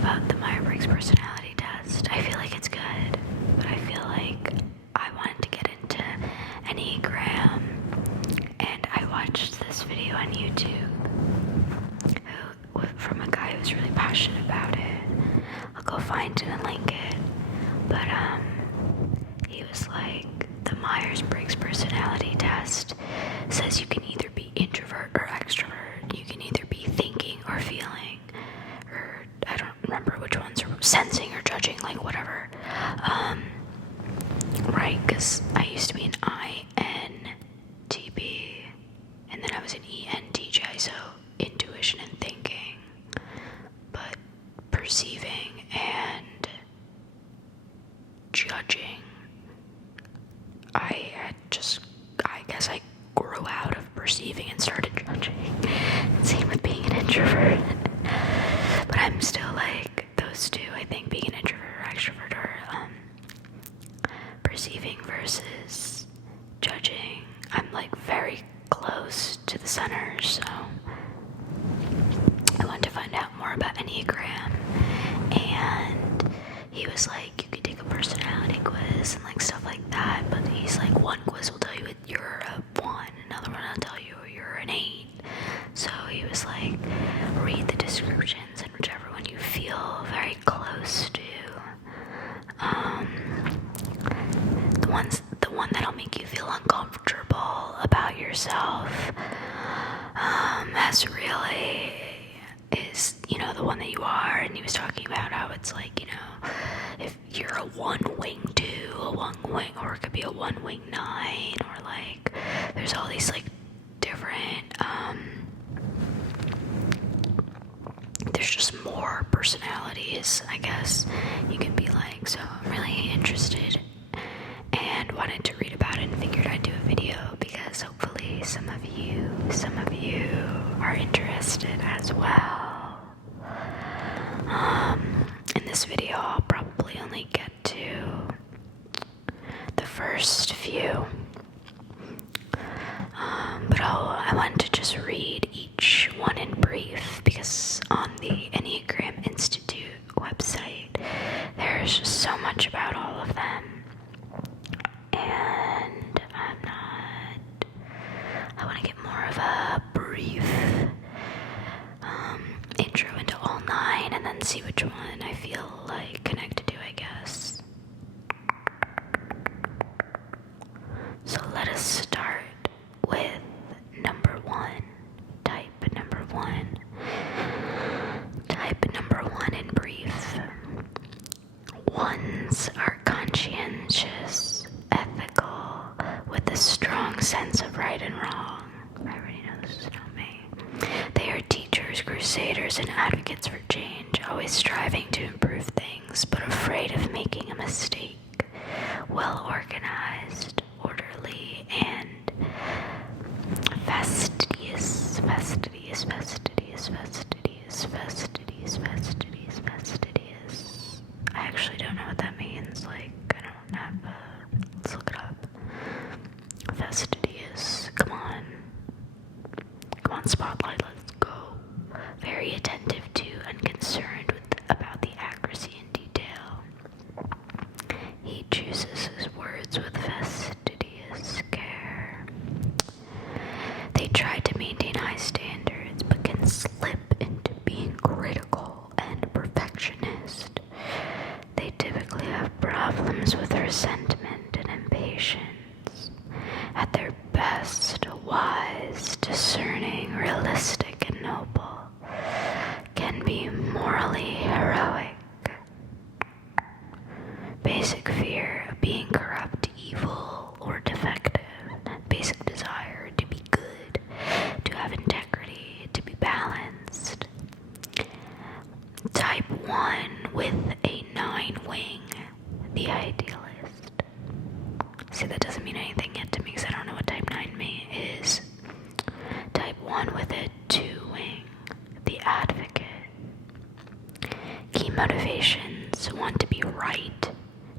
about the Myers-Briggs Personality Test. I feel like it's good, but I feel like I wanted to get into Enneagram, and I watched this video on YouTube from a guy who's really passionate about it. I'll go find it and link it. But he was like, the Myers-Briggs Personality Test says you can either be introvert or extrovert. You can either be thinking or feeling, or I don't remember which ones, or sensing or judging, like whatever. Right, because I used to be an INTP, and then I was an ENTJ, so intuition and thinking, but perceiving and judging, I guess I grew out of perceiving and started judging. Same with being an introvert. But I'm still like those two. I think being an introvert or extrovert, or perceiving versus judging, I'm like very close to the center. So I wanted to find out more about Enneagram, and he was like, you could take a personality quiz and like stuff like that, but he's like, one quiz will tell you you're a 1, another one will tell you you're an 8. So he was like, read the descriptions and whichever one you feel very close to, the one that'll make you feel uncomfortable about yourself, has really is, the one that you are. And he was talking about how it's like, if you're a 1 wing 2, a 1 wing, or it could be a 1 wing 9, or like, there's all these like different, there's just more personalities, I guess you could be like. So I'm really interested and wanted to read about it, and figured I'd do a video because hopefully some of you are interested as well. In this video, I'll probably only get to the first few, but I want to just read each one in brief, because on the Enneagram Institute website, there's just so much about all of them, and I want to get more of a brief intro into all 9, and then see which one I feel like connected to, I guess. So let us start with number 1, type number 1. Type number 1 in brief. 1s are conscientious, ethical, with a strong sense of right and wrong. I already know this is not me. They are teachers, crusaders, and advocates for change, always striving to improve things, but afraid of making a mistake. Well organized, orderly, and fastidious. I actually don't know what that means. Like, I don't have let's look it up. Fastidious. Come on, spotlight, let's go. Very attentive to and concerned about the accuracy and detail. He chooses his words with fastidious care. They try to maintain high standards, but can slip into being critical and perfectionist. They typically have problems with resentment and impatience. At their best, wise, discerning, realistic, and noble, can be morally heroic. Basic fear of being corrupt, evil, or defective. Basic desire to be good, to have integrity, to be balanced. Type 1 with a 9 wing, the idealist. See, that doesn't mean anything yet to me, because I don't know what type 9 is. Type 1 with a 2 wing, the advocate. Key motivations: want to be right,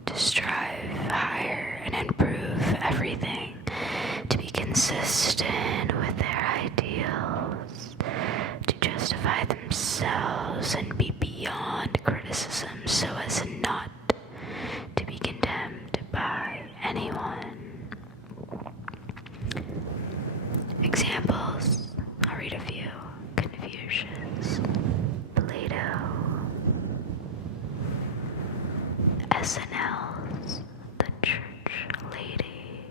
to strive higher and improve everything, to be consistent with their ideals, to justify themselves and be beyond beyond criticism so as not to be condemned by anyone. Examples, I'll read a few. Confucius, Plato, SNL's The Church Lady,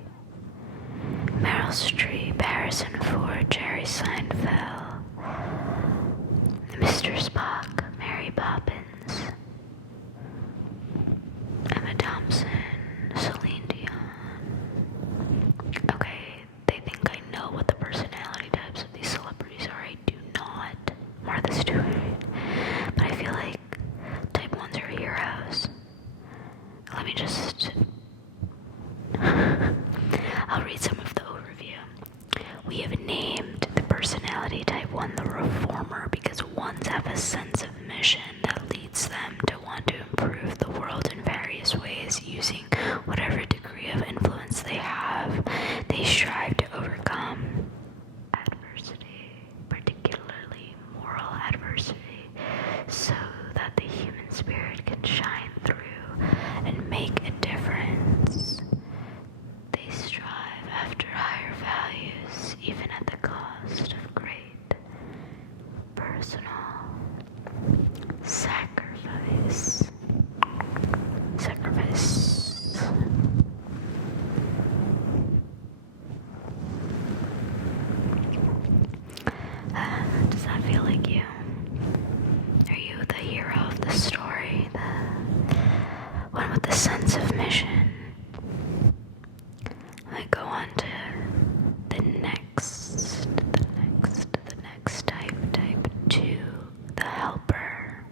Meryl Streep, Harrison Ford, Jerry Seinfeld, Mr. Spock, Mary Poppins, Emma Thompson, Celine Dion. Okay, they think I know what the personality types of these celebrities are. I do not. Martha Stewart. But I feel like type 1s are heroes. Let me just... I'll read some of the overview. We have named the personality type 1 the reformer because 1s have a sense of mission that leads them to want to improve the world in various ways using whatever degree of influence they have. They strive to overcome adversity, particularly moral adversity, so that the human spirit can shine through and make a difference. They strive after higher values, even at the cost of great personal sacrifice. Does that feel like you? Are you the hero of the story? The one with the sense of mission? I go on to the next type 2, the helper.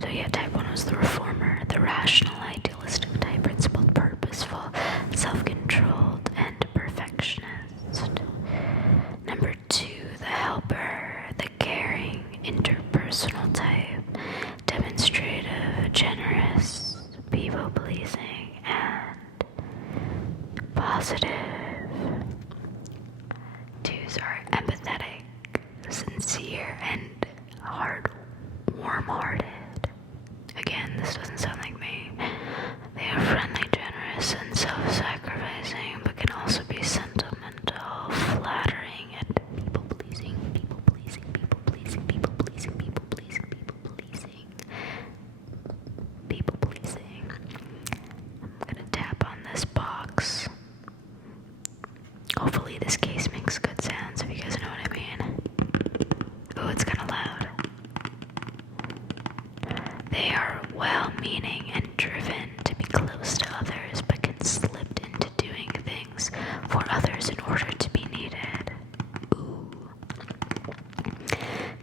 So yeah, type 1 was the reformer, the rational, idealistic type, principled, purposeful, self-controlled, and perfectionist. Number 2, the helper, the caring, interpersonal type, demonstrative, generous, people-pleasing, and positive. 2s are empathetic, sincere, and warm-hearted. Again, this doesn't sound like me. They are friendly, generous, and self-sacrificing, but can also be sentimental, flattering, and people-pleasing. I'm gonna tap on this box. Hopefully this case makes good sounds, if you guys know what I mean. Oh, it's kind of loud. They are well-meaning and driven to be close to others, but can slip into doing things for others in order to be needed. Ooh.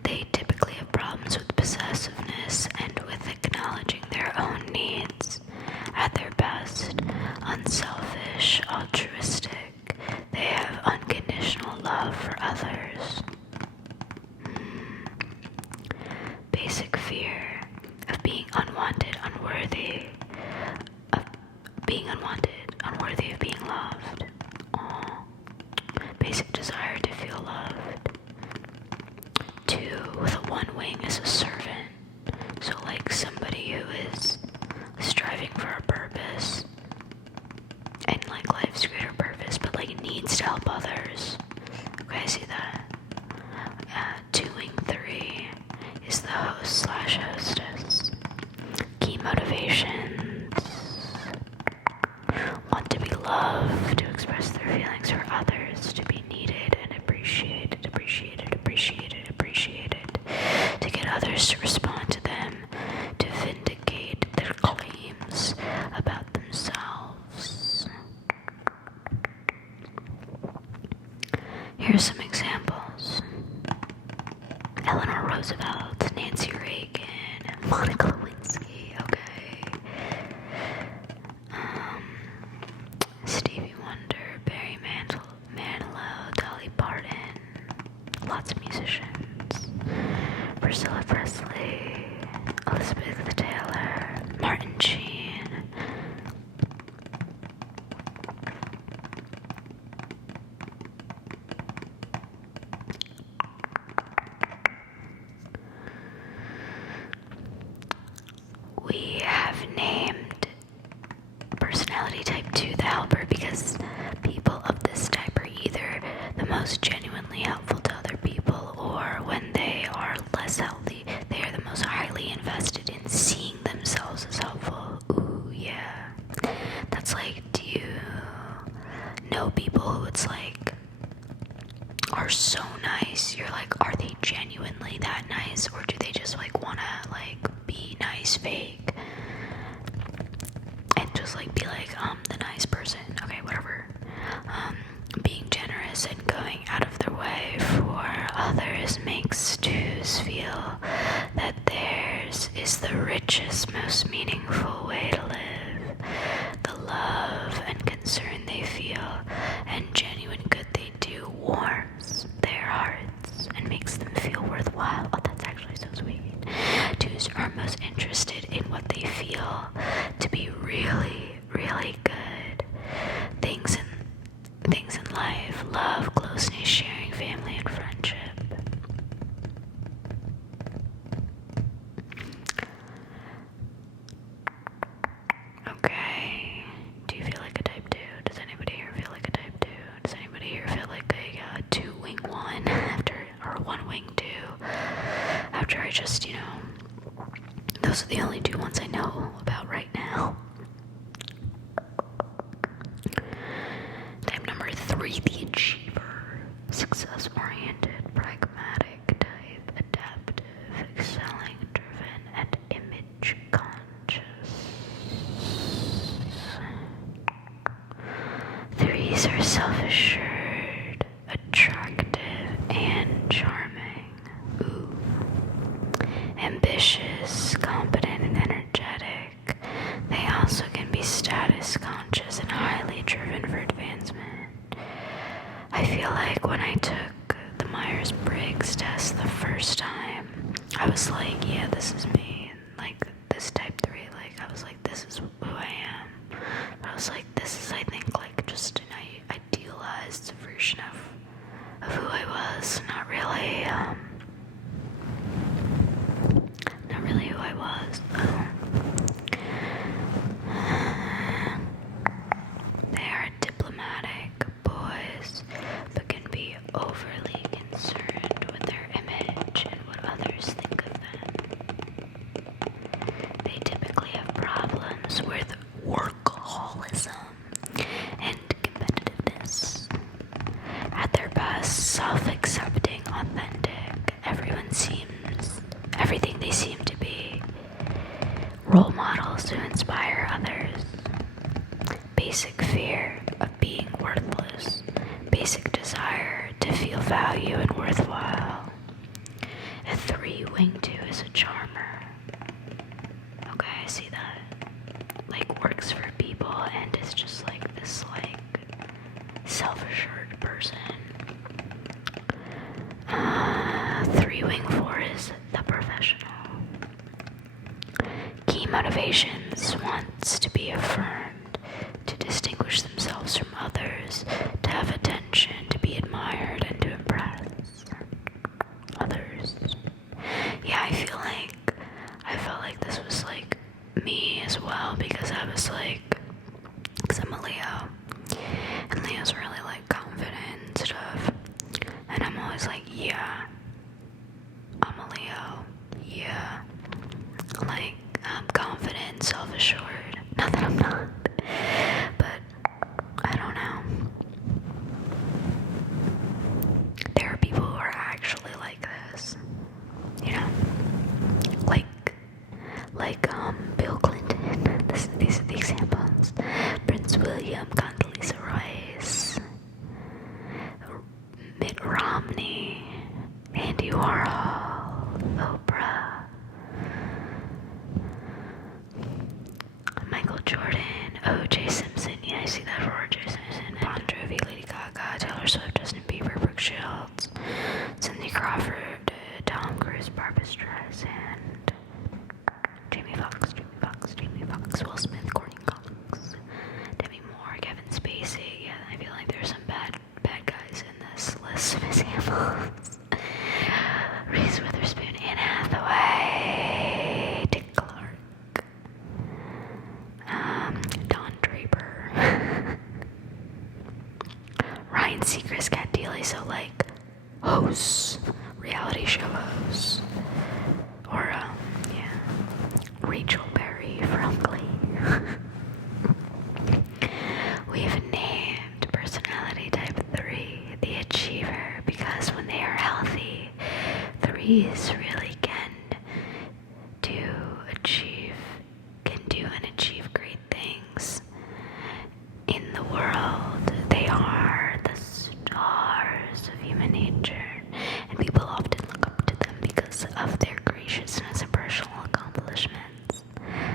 They typically have problems with possessiveness and with acknowledging their own needs. At their best, unselfish, altruistic, they have unconditional love for others. Basic fear of being unwanted, unworthy of being loved. Aww. Basic desire to feel loved. 2 with a 1 wing is a servant. So like somebody who is striving for a purpose and like life's greater purpose, but like needs to help others. Okay, I see that. 2 wing 3 is the host/hostess. Key motivations: want to be loved, to express their feelings for others, to be needed and appreciated, to get others to respond to them, to vindicate their claims about themselves. Here are some examples. Eleanor Roosevelt, Nancy Reagan, Monica Lewinsky, okay. Stevie Wonder, Barry Manilow, Dolly Parton, lots of musicians. Priscilla Presley, Elizabeth Taylor, Martin Sheen. most genuinely helpful to other people, or when they are less healthy, they are the most highly invested in seeing themselves as helpful. Ooh, yeah. That's like, do you know people who it's like are so nice? You're like, are they genuinely that nice, or do they just like wanna like be nice fake? And just like be like, the nice person, okay, whatever. Being generous and going out of their way for others makes stews feel that theirs is the richest, most meaningful way to live. The love and concern they feel and genuine good they do warms their hearts and makes them feel worthwhile. Oh, that's actually so sweet. Twos are most interested in what they feel to be really, really good things in life: love, closeness, sharing, family, and friendship. Okay, do you feel like a type 2? Does anybody here feel like a type 2? Does anybody here feel like a 2 wing 1 or 1 wing 2 after I just, those are the only 2 ones I know about right now. Type number 3, the achiever. Success-oriented, pragmatic type, adaptive, excelling, driven, and image-conscious. 3s are self-assured, attractive, and charming. Ooh. Ambitious, competent, and energetic. They also can be status-conscious and highly driven for advancement. I feel like when I took the Myers-Briggs test the first time, I was like, yeah, this is me. Like, this type 3, like, I was like, this is who I am. But I was like, this is, I think, like, just an idealized version of who I was. Not really who I was, though. They are diplomatic boys, but can be overly concerned with their image and what others think of them. They typically have problems with workaholism and competitiveness. At their best, self-accepting, authentic, everything they seem to be. Role models to inspire others. Basic fear of being worthless. Basic desire to feel value and worthwhile. A 3 wing 2 is a charmer. Okay, I see that. Like, works for people and is just like this, like, self-assured person. 3 wing 4 is the professional. Key motivations: wants to be affirmed, to distinguish themselves from others, to have attention, to be admired, and to impress others. Yeah, I felt like this was like me as well, because I was like, because I'm a Leo, and Leo's really like confident and stuff, and I'm always like, yeah, I'm a Leo, yeah, like, I'm confident, self-assured. Not that I'm not, but I don't know. There are people who are actually like this, like Bill Clinton. These are the examples. Prince William, Condoleezza Rice, Mitt Romney, Andy Warhol, Oprah, Michael Jordan, O.J. Simpson. Yeah, I see that for O.J. Simpson. Bon Jovi, Lady Gaga, Taylor Swift, Justin Bieber, Brooke Shields, Cindy Crawford, Tom Cruise, Barbra Streisand, Jamie Foxx, Will Smith, Courtney Cox, Demi Moore, Kevin Spacey. Yeah, I feel like there's some bad guys in this list of examples. Reese Witherspoon, Anne Hathaway, Dick Clark, Don Draper, Ryan Seacrest, Kat Deeley. So like, hosts, reality show hosts, or Rachel Berry from Glee. We've named personality type 3 the achiever because when they are healthy, 3s really can do and achieve great things in the world. They are the stars of human nature, and people often look up to them because of their graciousness and personal accomplishments.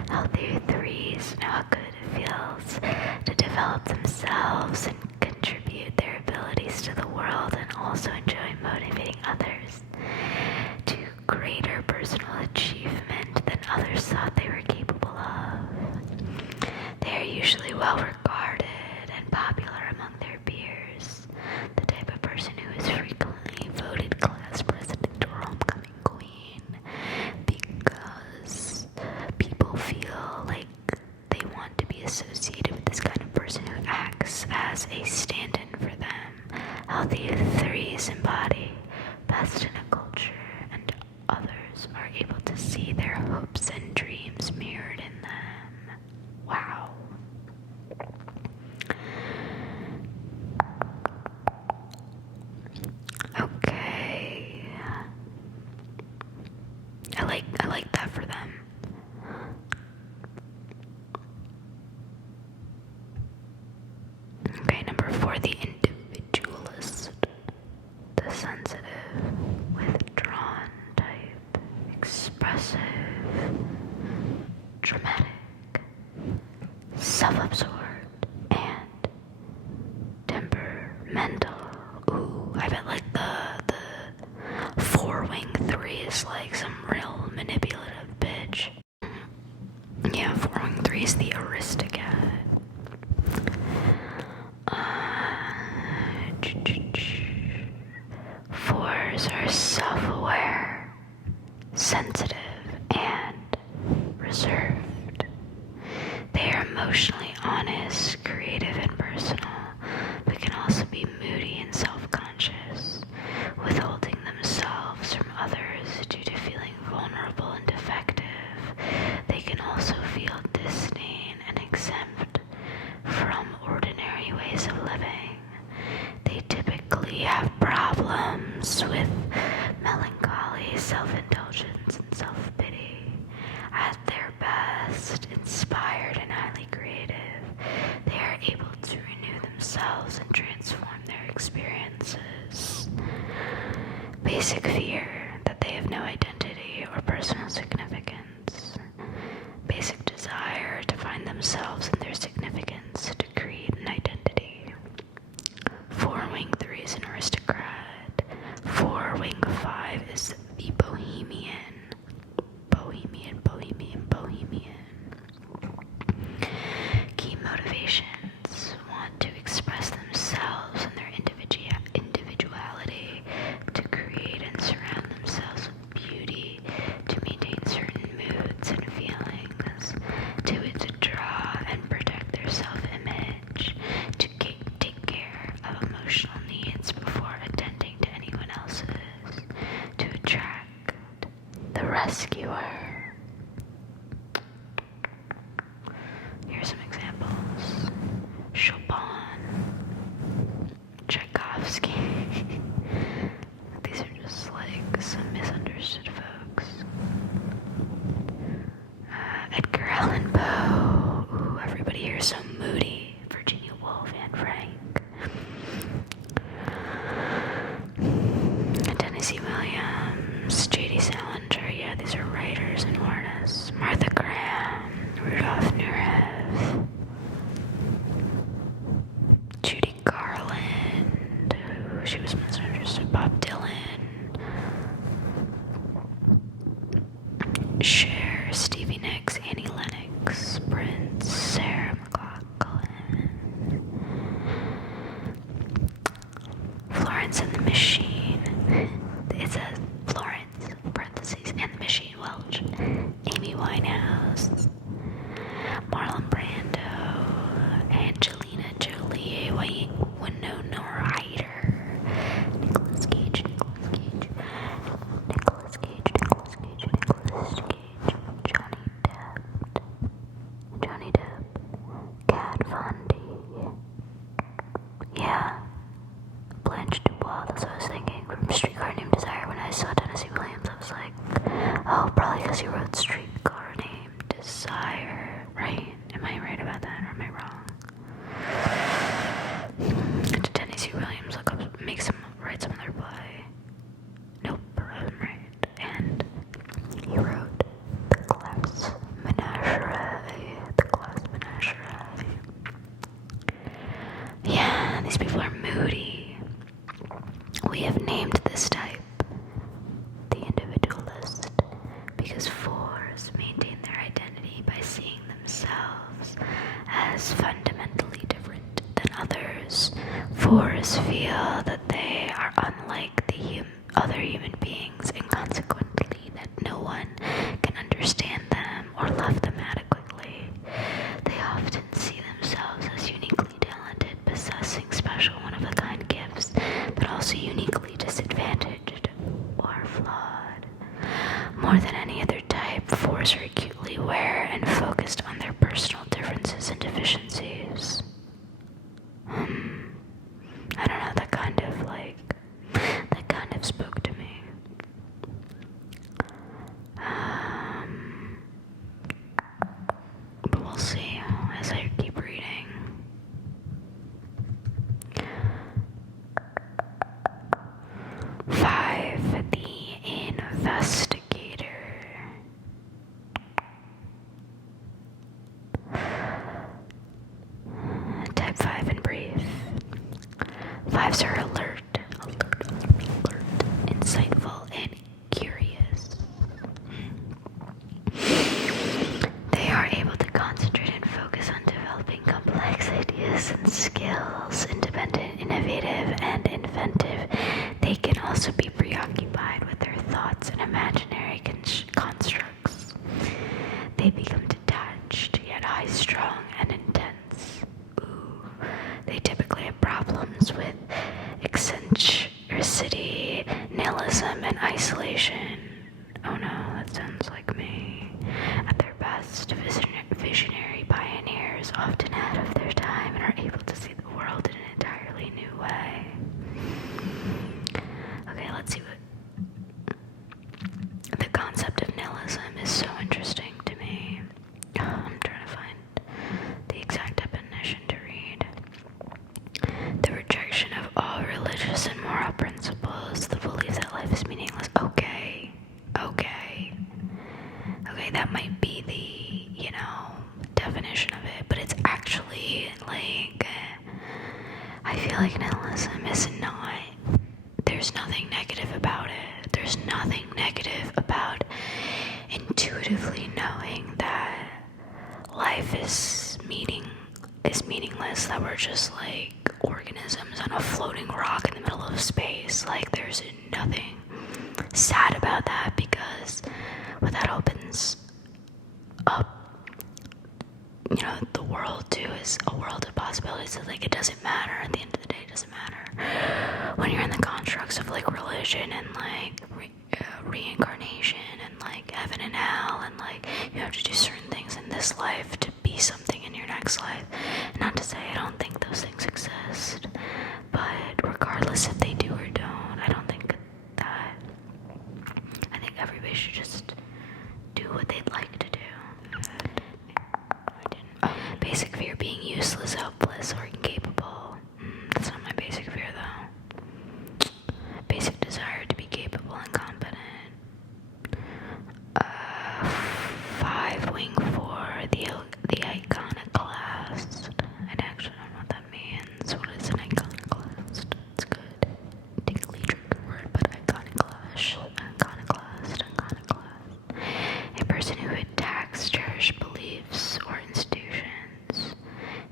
Healthy 3s know how good it feels to develop themselves and contribute their abilities to the world, and also enjoy motivating others to greater personal achievement than others thought they were capable of. They are usually well regarded and popular among their peers, the type of person who is frequently voted class president or homecoming queen, because people feel like they want to be associated with this kind of person who acts as a stand-in for them. Healthy 3s embody best in a culture, and others are able to see their hopes and dreams mirrored in them. Wow. Okay. I like that for them. Okay, number 4, the individualist. The sensitive, withdrawn type, expressive, dramatic, self-absorbed, and temperamental. Ooh, I bet like the 4-wing 3 is like some real manipulative bitch. Yeah, 4-wing 3 is the aristocrat. 4s are self-aware, sensitive, and reserved. They are emotionally honest, creative, and personal, but can also be moody and self-conscious, withholding themselves from others due to feeling vulnerable and defective. They can also feel disdain and exempt from ordinary ways of living. They typically have problems with melancholy, self-indulgence, and self-pity. At their best, inspired and highly creative, they are able to renew themselves and transform their experiences. Basic fear that they have no identity or personal significance. Basic desire to find themselves and their significance, to create an identity. 4-wing 3 is an aristocrat. 4-wing 5 is the bohemian. Key motivations: want to express themselves and their individuality, to create and surround themselves with beauty, to maintain certain moods and feelings, to withdraw and protect their self-image, to take care of emotional needs before attending to anyone else's, to attract the rescuer. Here's some examples. Chopin, Tchaikovsky. These are just like some misunderstood folks. Edgar Allan Poe. Ooh, everybody here is so moody. Virginia Woolf, Anne Frank. Tennessee Williams, J.D. Salinger. Yeah, these are writers and artists. Martha Graham, Rudolph Nureyev, Judy Garland. Ooh, she was misunderstood. Bob Dylan. Cher, Stevie Nicks, Annie Lennox, Prince, Sarah McLachlan. Florence and the Machine. It says Florence, parentheses, and the Machine Welch. Amy Winehouse. Marlon Brando. Angelina Jolie. Winona Ryder. Nicolas Cage. other human beings, and consequently that no one can understand them or love them adequately. They often see themselves as uniquely talented, possessing special one-of-a-kind gifts, but also uniquely disadvantaged or flawed. More than any other type, 4s are acutely aware and focused on their personal differences and deficiencies. I don't know, that kind of spoke to me. But we'll see as I keep reading. Five, the investigator. Type 5 in brief. 5s are alert, insightful, and curious. They are able to concentrate and focus on developing complex ideas and skills. Independent, innovative, and inventive, they can also be preoccupied with their thoughts and imaginary constructs. They become detached, yet high-strung and intense. They typically have problems with eccentricity, nihilism, and isolation. Oh no, that sounds like me. At their best, visionary pioneers, often ahead of their time, and are able to see the world in an entirely new way. Okay, let's see what... The concept of nihilism is so interesting to me. I'm trying to find the exact definition to read. The rejection of all religious and moral principles, the belief that life is meaningless. Okay, that might be the, definition of it, but it's actually, I feel like nihilism is not, there's nothing negative about it. There's nothing negative about intuitively knowing that life is meaningless, that we're just like organisms on a floating rock in the middle of space. Like, there's nothing sad about that, because what that opens up, the world to is a world of possibilities. So, like, it doesn't matter. At the end of the day, it doesn't matter when you're in the constructs of like religion and like reincarnation and like heaven and hell, and like you have to do certain things in this life to be something in your next life. Not to say I don't think those things exist, but regardless if they do or don't, I don't think that. I think everybody should just do what they'd like to do. I didn't. Basic fear: being useless, helpless, or incapable. That's not my basic fear, though. Basic desire to be capable and competent. 5 wing 4, the iconoclast. I actually don't know what that means. What is an iconoclast? It's good. Tingly trigger word, but iconoclast. A person who attacks cherished beliefs or institutions.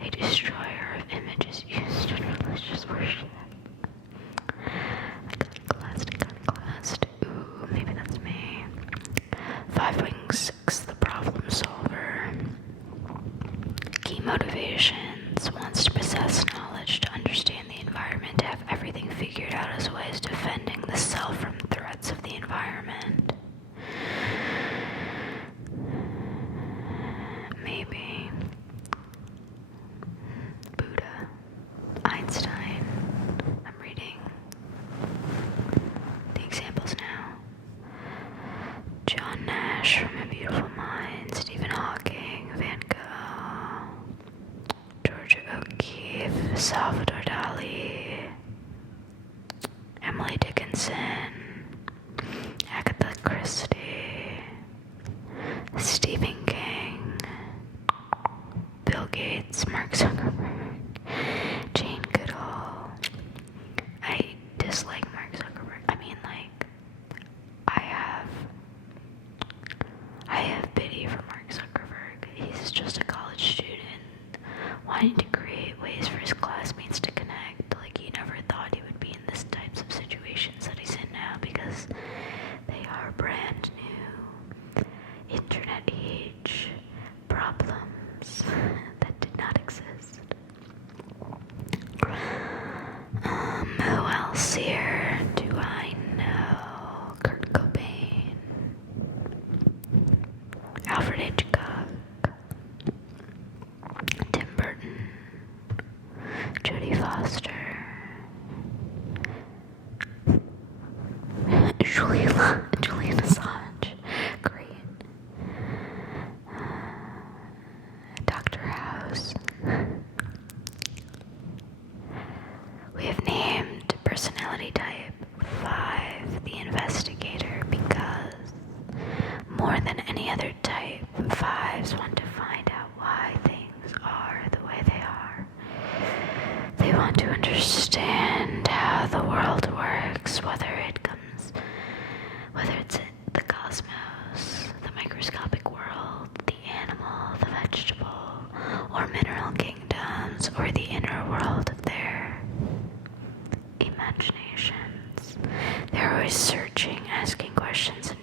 A destroyer of images used in religious worship. Iconoclast. Ooh, maybe that's me. 5 wing 6, the problem solver. Key motivations: wants to possess knowledge, to understand the environment, to have everything figured out as ways of defending the self from threats of the environment. Maybe Buddha, Einstein. I'm reading the examples now. John Nash from A Beautiful Mind, Stephen Hawking, Van Gogh, Georgia O'Keeffe, Salvador Dali, Emily Dickinson, Agatha Christie, Stephen King, Bill Gates, Mark Zuckerberg, Jane Goodall. I dislike Mark Zuckerberg. I mean, like, I have pity for Mark Zuckerberg. He's just a college student wanting to create ways for his classmates to connect. Like, he never thought he would be in this types of situations that he's in Julian Assange. Great. Dr. House. We have named personality type 5 the investigator because more than any other type, 5s want to find out why things are the way they are. They want to understand how the world works, whether it's the cosmos, the microscopic world, the animal, the vegetable, or mineral kingdoms, or the inner world of their imaginations. They're always searching, asking questions, and